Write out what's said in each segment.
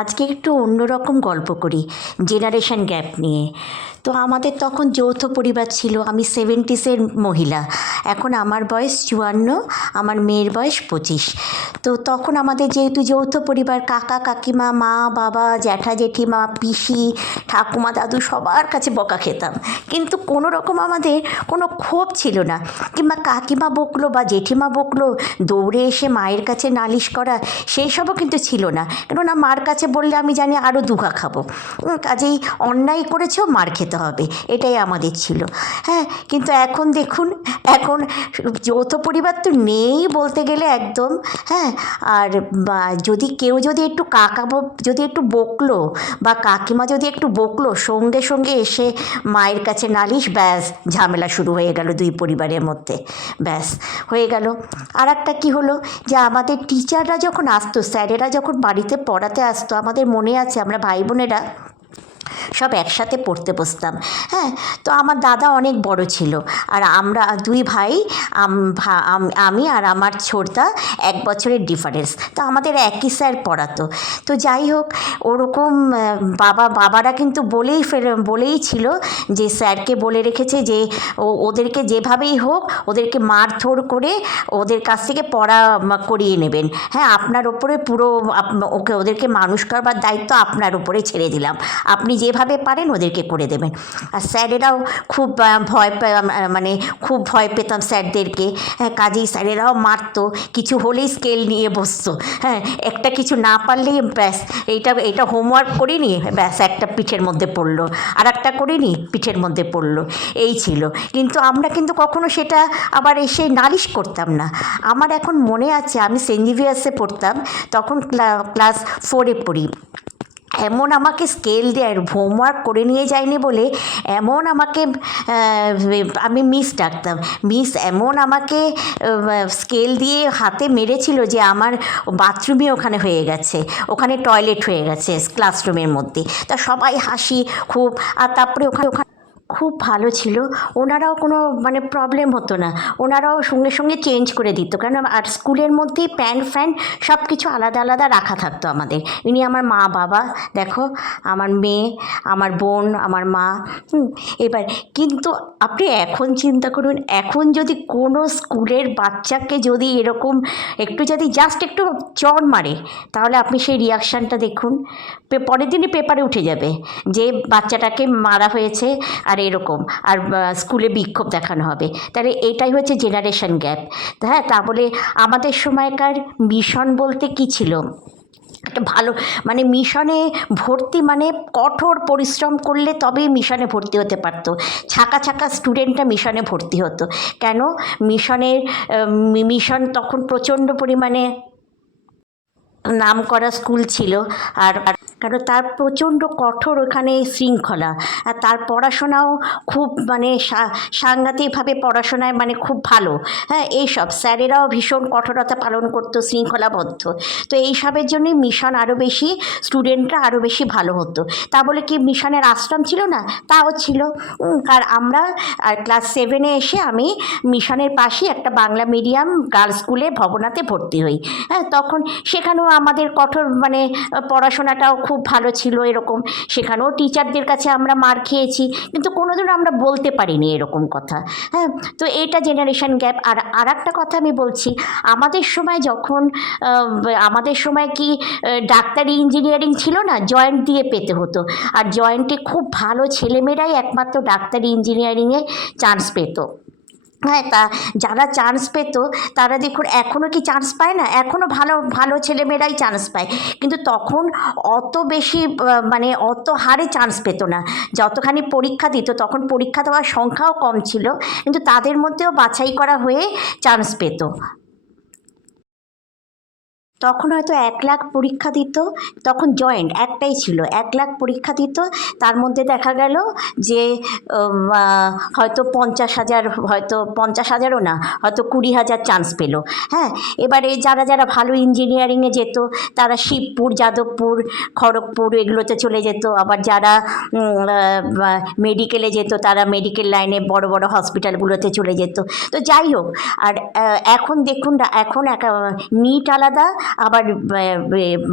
আজকে একটু অন্যরকম গল্প করি জেনারেশন গ্যাপ নিয়ে। তো আমাদের তখন যৌথ পরিবার ছিল। আমি 70s মহিলা, এখন আমার বয়স 54, আমার মেয়ের বয়স 25। তো তখন আমাদের যেহেতু যৌথ পরিবার, কাকা কাকিমা, মা বাবা, জ্যাঠা জেঠিমা, পিসি ঠাকুমা দাদু সবার কাছে বকা খেতাম, কিন্তু কোনো রকম আমাদের কোনো ক্ষোভ ছিল না। কিংবা কাকিমা বকলো বা জেঠিমা বকলো দৌড়ে এসে মায়ের কাছে নালিশ করা, সেই সবও কিন্তু ছিল না। কেননা মার কাছে বললে আমি জানি আরও দুঘা খাবো, কাজেই অন্যায় করেছেও মার খেতে হবে, এটাই আমাদের ছিল। হ্যাঁ, কিন্তু এখন দেখুন, এখন যৌথ পরিবার তো নেই বলতে গেলে একদম। হ্যাঁ, আর যদি কেউ যদি একটু যদি একটু বকলো বা কাকিমা যদি একটু বকলো, সঙ্গে সঙ্গে এসে মায়ের কাছে নালিশ, ব্যাস ঝামেলা শুরু হয়ে গেল দুই পরিবারের মধ্যে, ব্যাস হয়ে গেল। আর একটা কী হলো, যে আমাদের টিচাররা যখন আসতো, স্যারেরা যখন বাড়িতে পড়াতে আসতো, আমাদের মনে আছে আমরা ভাই বোনেরা সব একসাথে পড়তে বসতাম। হ্যাঁ, তো আমার দাদা অনেক বড় ছিল, আর আমরা দুই ভাই, আমি আর আমার ছোটদা 1 বছরের ডিফারেন্স। তো আমাদের একই স্যার পড়াতো। তো যাই হোক, ওরকম বাবারা কিন্তু বলেই ছিল যে স্যারকে বলে রেখেছে যে ওদেরকে যেভাবেই হোক ওদেরকে মারধর করে ওদের কাছ থেকে পড়া করিয়ে নেবেন। হ্যাঁ, আপনার ওপরে পুরো ওদেরকে মানুষ করবার দায়িত্ব আপনার ওপরে ছেড়ে দিলাম, আপনি যেভাবে পারেন ওদেরকে করে দেবেন। আর স্যারেরাও খুব খুব ভয় পেতাম স্যারদেরকে। হ্যাঁ, কাজেই স্যারেরাও মারতো, কিছু হলেই স্কেল নিয়ে বসতো। হ্যাঁ, একটা কিছু না পারলেই ব্যাস, এইটা হোমওয়ার্ক করিনি, ব্যাস একটা পিঠের মধ্যে পড়লো, আর একটা করিনি পিঠের মধ্যে পড়লো, এই ছিল। কিন্তু আমরা কিন্তু কখনো সেটা আবার এসে নালিশ করতাম না। আমার এখন মনে আছে, আমি সেন্ট জেভিয়ার্সে পড়তাম, তখন ক্লাস 4-এ পড়ি। এমন আমাকে স্কেল দেয়, হোমওয়ার্ক করে নিয়ে যায়নি বলে এমন আমাকে, আমি মিস ডাকতাম, মিস এমন আমাকে স্কেল দিয়ে হাতে মেরেছিল যে আমার বাথরুমই ওখানে হয়ে গেছে, ওখানে টয়লেট হয়ে গেছে ক্লাসরুমের মধ্যে। তা সবাই হাসি খুব। আর তারপরে ওখানে খুব ভালো ছিল, ওনারাও কোনো প্রবলেম হতো না, ওনারাও সঙ্গে সঙ্গে চেঞ্জ করে দিত। কেন, আর স্কুলের মধ্যেই প্যান্ট ফ্যান্ট সব কিছু আলাদা আলাদা রাখা থাকতো আমাদের। ইনি আমার মা বাবা, দেখো আমার মেয়ে, আমার বোন, আমার মা। এবার কিন্তু আপনি এখন চিন্তা করুন, এখন যদি কোনো স্কুলের বাচ্চাকে যদি এরকম যদি জাস্ট একটু চড় মারে, তাহলে আপনি সেই রিয়াকশানটা দেখুন, পরের দিনই পেপারে উঠে যাবে যে বাচ্চাটাকে মারা হয়েছে আর এরকম, আর স্কুলে বিক্ষোভ দেখানো হবে। তাহলে এটাই হচ্ছে জেনারেশন গ্যাপ। হ্যাঁ, তা বলে আমাদের সময়কার মিশন বলতে কী ছিল, একটা ভালো মিশনে ভর্তি, কঠোর পরিশ্রম করলে তবেই মিশনে ভর্তি হতে পারতো। ছাকা ছাকা স্টুডেন্টরা মিশনে ভর্তি হতো। কেন, মিশন তখন প্রচণ্ড পরিমাণে নাম করা স্কুল ছিল। আর কারণ তার প্রচণ্ড কঠোর ওখানে শৃঙ্খলা, আর তার পড়াশোনাও খুব সাংঘাতিকভাবে পড়াশোনায় খুব ভালো। হ্যাঁ, এইসব স্যারেরাও ভীষণ কঠোরতা পালন করতো, শৃঙ্খলাবদ্ধ। তো এইসবের জন্যই মিশন আরও বেশি, স্টুডেন্টরা আরও বেশি ভালো হতো। তা বলে কি মিশনের আশ্রম ছিল না? তাও ছিল। আর আমরা ক্লাস 7-এ এসে আমি মিশনের পাশেই একটা বাংলা মিডিয়াম গার্লস স্কুলে ভবনাতে ভর্তি হই। হ্যাঁ, তখন সেখানেও আমাদের কঠোর পড়াশোনাটাও খুব ভালো ছিল এরকম। সেখানেও টিচারদের কাছে আমরা মার খেয়েছি, কিন্তু কোনোদিনও আমরা বলতে পারিনি এরকম কথা। হ্যাঁ, তো এটা জেনারেশন গ্যাপ। আর একটা কথা আমি বলছি, আমাদের সময় কি ডাক্তারি ইঞ্জিনিয়ারিং ছিল না, জয়েন্ট দিয়ে পেতে হতো। আর জয়েন্টে খুব ভালো ছেলেমেয়েরাই একমাত্র ডাক্তারি ইঞ্জিনিয়ারিংয়ে চান্স পেত। হ্যাঁ, তা যারা চান্স পেত তারা দেখুন এখনও কি চান্স পায় না, এখনও ভালো ভালো ছেলেমেয়েরাই চান্স পায়, কিন্তু তখন অত বেশি অত হারে চান্স পেত না। যতখানি পরীক্ষা দিত, তখন পরীক্ষা দেওয়ার সংখ্যাও কম ছিল, কিন্তু তাদের মধ্যেও বাছাই করা হয়ে চান্স পেত। তখন হয়তো 1 লাখ পরীক্ষা দিত, তখন জয়েন্ট একটাই ছিল, 1 লাখ পরীক্ষা দিত, তার মধ্যে দেখা গেল যে হয়তো 50,000, হয়তো 50,000ও না, হয়তো 20,000 চান্স পেল। হ্যাঁ, এবারে যারা ভালো ইঞ্জিনিয়ারিংয়ে যেত তারা শিবপুর, যাদবপুর, খড়গপুর এগুলোতে চলে যেত। আবার যারা মেডিকেলে যেত তারা মেডিকেল লাইনে বড় বড় হসপিটালগুলোতে চলে যেত। তো যাই হোক, আর এখন দেখুন, এখন নিট আলাদা আবার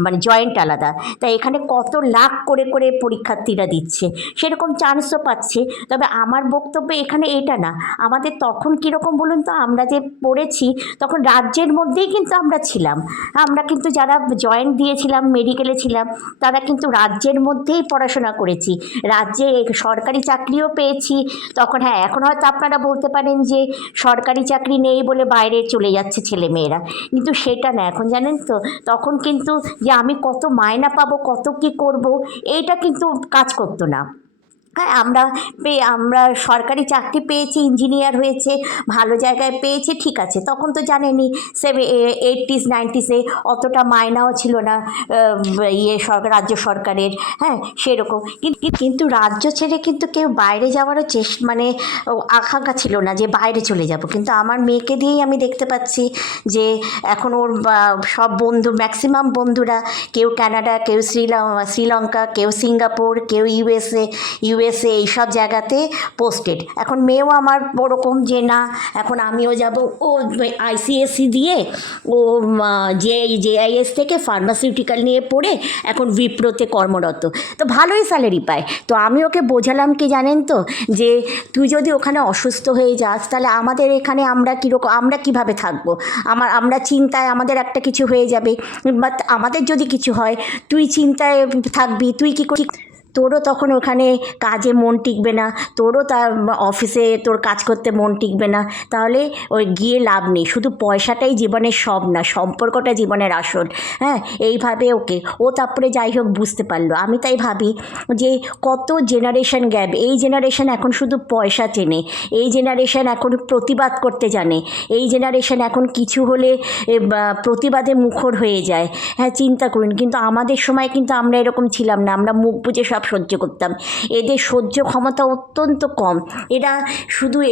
মানে জয়েন্ট আলাদা। তাই এখানে কত লাখ করে করে পরীক্ষার্থীরা দিচ্ছে, সেরকম চান্সও পাচ্ছে। তবে আমার বক্তব্য এখানে এটা না, আমাদের তখন কীরকম বলুন তো, আমরা যে পড়েছি তখন রাজ্যের মধ্যেই কিন্তু আমরা ছিলাম। আমরা কিন্তু যারা জয়েন্ট দিয়েছিলাম, মেডিকেলে ছিলাম, তারা কিন্তু রাজ্যের মধ্যেই পড়াশোনা করেছি, রাজ্যে সরকারি চাকরিও পেয়েছি তখন। হ্যাঁ, এখন হয়তো আপনারা বলতে পারেন যে সরকারি চাকরি নেই বলে বাইরে চলে যাচ্ছে ছেলেমেয়েরা, কিন্তু সেটা না। এখন জানেন তো, তখন কিন্তু যে আমি কত মায়না পাবো, কত কী করব, এইটা কিন্তু কাজ করতো না। হ্যাঁ, আমরা সরকারি চাকরি পেয়েছি, ইঞ্জিনিয়ার হয়েছে, ভালো জায়গায় পেয়েছি, ঠিক আছে। তখন তো জানেনই 80s 90sে অতটা মায়নাও ছিল না রাজ্য সরকারের। হ্যাঁ, সেরকম। কিন্তু রাজ্য ছেড়ে কিন্তু কেউ বাইরে যাওয়ারও মানে আকাঙ্ক্ষা ছিল না যে বাইরে চলে যাব। কিন্তু আমার মেয়েকে দিয়েই আমি দেখতে পাচ্ছি যে এখন ওর সব বন্ধু, ম্যাক্সিমাম বন্ধুরা কেউ কানাডা, কেউ শ্রীলঙ্কা, কেউ সিঙ্গাপুর, কেউ ইউএসএ এইসব জায়গাতে পোস্টেড। এখন মেয়েও আমার ওরকম যে না, এখন আমিও যাব। ও আইসিএসসি দিয়ে ও জেআইএস থেকে ফার্মাসিউটিক্যাল নিয়ে পড়ে এখন উইপ্রোতে কর্মরত, তো ভালোই স্যালারি পায়। তো আমি ওকে বোঝালাম কি জানেন তো, যে তুই যদি ওখানে অসুস্থ হয়ে যাস তাহলে আমাদের এখানে আমরা কীভাবে থাকবো? আমরা চিন্তায় আমাদের একটা কিছু হয়ে যাবে, বাট আমাদের যদি কিছু হয় তুই চিন্তায় থাকবি, তুই কী করবি? তোরও তখন ওখানে কাজে মন টিকবে না, তোরও তার অফিসে তোর কাজ করতে মন টিকবে না, তাহলে ওই গিয়ে লাভ নেই। শুধু পয়সাটাই জীবনের সব না, সম্পর্কটা জীবনের আসল। হ্যাঁ, এইভাবে ওকে ও তারপরে যাই হোক বুঝতে পারলো। আমি তাই ভাবি যে কত জেনারেশন গ্যাপ। এই জেনারেশন এখন শুধু পয়সা চেনে, এই জেনারেশন এখন প্রতিবাদ করতে জানে, এই জেনারেশন এখন কিছু হলে প্রতিবাদে মুখর হয়ে যায়। হ্যাঁ, চিন্তা করুন। কিন্তু আমাদের সময় কিন্তু আমরা এরকম ছিলাম না, আমরা মুখ বুজে সব সহ্য করতাম। এদের সহ্য ক্ষমতা অত্যন্ত কম।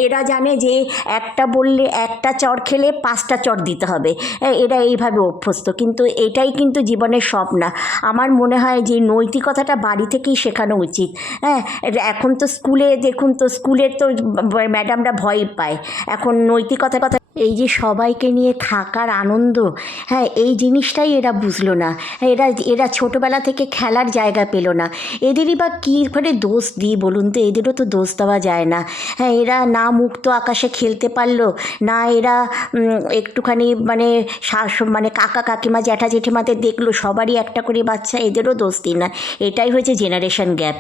এরা জানে যে একটা বললে, একটা চড় খেলে 5টা চড় দিতে হবে। এরা এইভাবে অভ্যস্ত। কিন্তু এটাই কিন্তু জীবনের সব না। আমার মনে হয় যে নৈতিকতাটা বাড়ি থেকেই শেখানো উচিত। হ্যাঁ, এখন তো স্কুলে দেখুন তো, স্কুলের তো ম্যাডামরা ভয় পায় এখন নৈতিকতা। এই যে সবাইকে নিয়ে থাকার আনন্দ, হ্যাঁ, এই জিনিসটাই এরা বুঝলো না। এরা ছোটোবেলা থেকে খেলার জায়গা পেল না। এদেরই বা কী করে দোষ দিই বলুন তো? এদেরও তো দোষ দেওয়া যায় না। হ্যাঁ, এরা না মুক্ত আকাশে খেলতে পারলো, না এরা একটুখানি মানে কাকা কাকিমা জ্যাঠা জেঠিমাদের দেখলো, সবারই একটা করে বাচ্চা, এদেরও দোষ দিই না। এটাই হয়েছে জেনারেশন গ্যাপ।